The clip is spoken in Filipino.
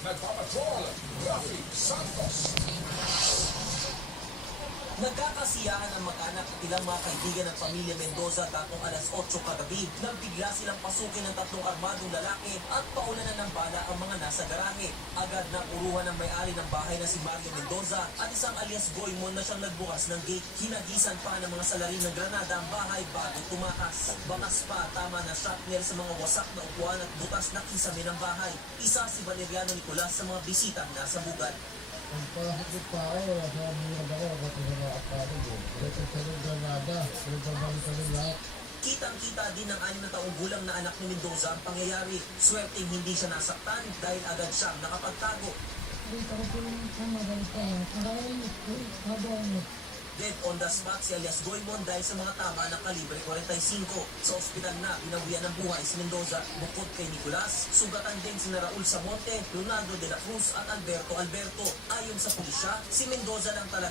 Nagpapatrol, Rafi Santos. Nagkakasiyahan ang mag-anak at ilang mga kaibigan ng pamilya Mendoza tatong alas 8 kagabi nang bigla silang pasukin ng tatlong armadong lalaki at paulanan ng bala ang mga nasa garahe. Agad na puruhan ng may-ari ng bahay na si Mario Mendoza at isang alias Goymon na siyang nagbukas ng gate. Hinagisan pa ng mga salarin ng granada ang bahay bago tumakas. Bakas pa tama na shrapnel sa mga wasak na upuan at butas na kisame ng bahay. Isa si Valeriano Nicolas sa mga bisitang nasa bugad. Pagpasok pa ako, nasa mga ako, kasi sa mga kapatid eh. Dito sa ng Granada, pinagpabalik kami lahat. Kitang-kita din ng 6 na taong gulang na anak ni Mendoza ang pangyayari. Swerteng hindi siya nasaktan dahil agad siyang nakapagtago. Dito ko po yung samagal pa. Nakakalinis ko, habang Dead on the spot si alias Goymon dahil sa mga tama ng kalibre 45. Sa ospital na binawian ng buhay si Mendoza. Bukod kay Nicolas, sugatan din si Raul Samonte, Leonardo de la Cruz at Alberto. Ayon sa pulisya, si Mendoza lang talaga